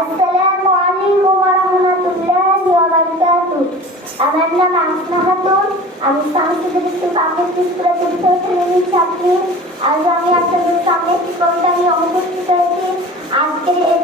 আসসালামু আলাইকুম ওয়া রাহমাতুল্লাহি ওয়া বারাকাতুহু। আমার নাম আসমা খাতুন। আমি সাংস্কৃতিক স্কুল পাবলিক স্কুলের চতুর্থ শ্রেণীর ছাত্রী। আজ আমি আপনাদের সামনে একটি কবিতা নিয়ে উপস্থিত হয়েছি। আজকের এই